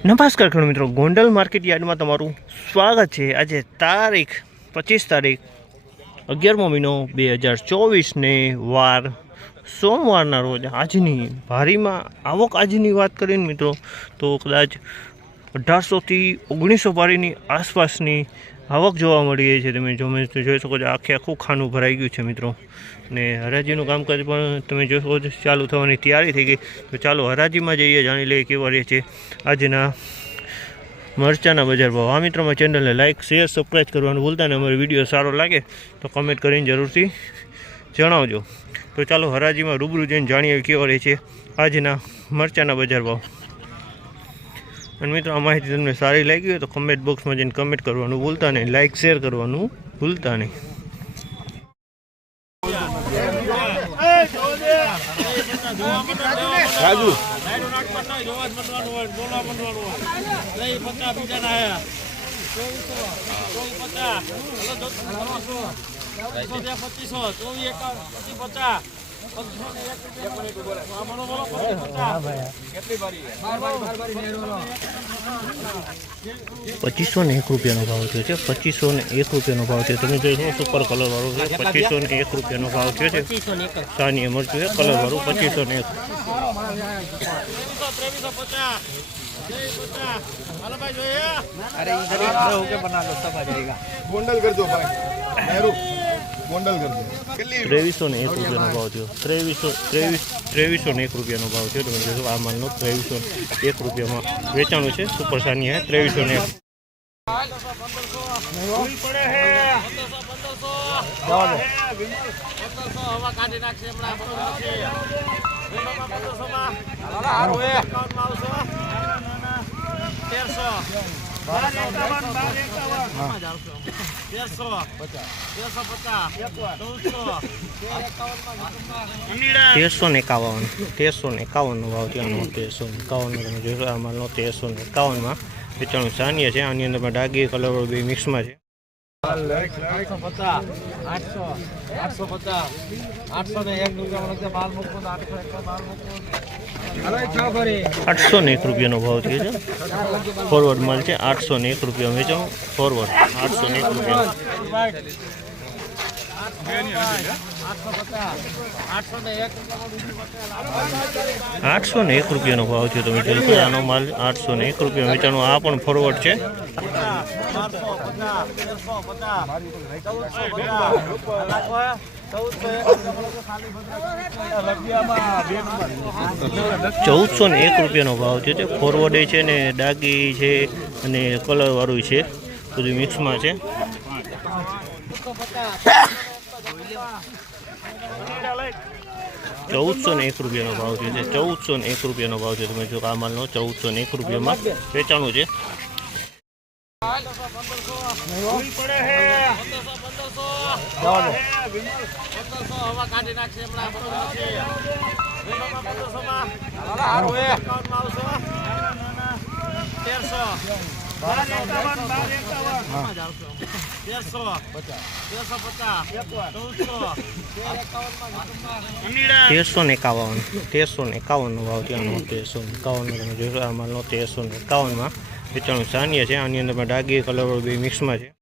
નમસ્કાર ખેડૂત મિત્રો, ગોંડલ માર્કેટ યાર્ડમાં તમારું સ્વાગત છે. આજે તારીખ પચીસ તારીખ અગિયારમો મહિનો બે હજાર ચોવીસને વાર, સોમવારના રોજ આજની ભારીમાં આવક આજની વાત કરીને મિત્રો, તો કદાચ અઢારસોથી ઓગણીસો ભારીની આસપાસની આવક જોવા મળી રહી છે તમે જો જોઈ શકો છો, આખે આખું ખાનું ભરાઈ ગયું છે મિત્રો. ને હરાજીનું કામકાજ પણ તમે જોઈ શકો છો, ચાલુ થવાની તૈયારી થઈ ગઈ. તો ચાલો હરાજીમાં જઈએ, જાણી લઈએ કેવા રહે છે આજના મરચાના બજાર ભાવ. આ મિત્રોમાં ચેનલને લાઇક શેર સબસ્ક્રાઈબ કરવાનું ભૂલતા ને અમારો વીડિયો સારો લાગે તો કમેન્ટ કરીને જરૂરથી જણાવજો. તો ચાલો હરાજીમાં રૂબરૂ જઈને જાણીએ કેવા રહે છે આજના મરચાના બજાર ભાવ. અને મિત્રો આ માહિતી તમને સારી લાગી હોય તો કમેન્ટ બોક્સમાં જઈને કમેન્ટ કરવાનું ભૂલતા નહીં. લાઇક શેર કરવાનું ભૂલતા નહીં. રાજુ. પચીસો ચોવીસ એકાવન પચીસ. પચાસ પચીસો ને એક રૂપિયાનો ભાવ થયો છે પચીસો ને એક રૂપિયાનો ભાવ છે તમે જોઈ શકો સુપર કલર વાળું છે પચીસો ને એક રૂપિયાનો ભાવ થયો છે। સાની મરચું છે કલર વાળું પચીસો ને એક। ત્રેવીસો પચાસ પચાસ હાલો ભાઈ જોઈએ ગોંડલ કરજો ભાઈ, નહેરુ। ગોંડલ કરજો કેટલી ત્રેવીસો ને એક રૂપિયાનો ભાવ થયો ત્રેવીસો ત્રેવીસ ત્રેવીસો ને એક રૂપિયાનો ભાવ થયો તમે જોશો આ માલનો ત્રેવીસો એક રૂપિયામાં વેચાણું છે સુપર સાની હે ત્રેવીસો ને એક તેરસો તેરસો ને એકાવન. તેરસો ને એકાવનનો ભાવ થયો તેરસો એકાવનનો તમે જોશો આ તેરસો ને એકાવનમાં વેચાણું સાનીય છે, આની અંદરમાં ડાગી કલર બે મિક્સમાં છે. આઠસો પચાસ ને એક રૂપિયાનો ભાવ થયો છે ફોરવર્ડ માલ છે આઠસો ને એક રૂપિયા વેચાણ ફોરવર્ડ આઠસો ને એક રૂપિયા. આઠસો ને એક રૂપિયાનો ભાવ છે તમે જોશો આનો માલ આઠસો ને એક રૂપિયા વેચાણો આ પણ ફોરવર્ડ છે. ચૌદસો ને એક રૂપિયાનો ભાવ છે તે ફોરવર્ડે છે ને ડાગી છે અને કલરવાળું છે. બધું મિક્સમાં છે. ચૌદસો ને એક રૂપિયાનો ભાવ છે તે ચૌદસો ને એક રૂપિયાનો ભાવ છે. તમે જો આ માલનો ચૌદસો ને એક રૂપિયામાં વેચાણું છે. તેરસો તેરસો. ને એકાવન. તેરસો ને એકાવનનો ભાવ ત્યાંનો તેરસો એકાવનનો તમે જોશો, આ તેરસો ને એકાવનમાં વેચાણું સાનીય છે. આની અંદર ડાગી કલર બે મિક્સમાં છે.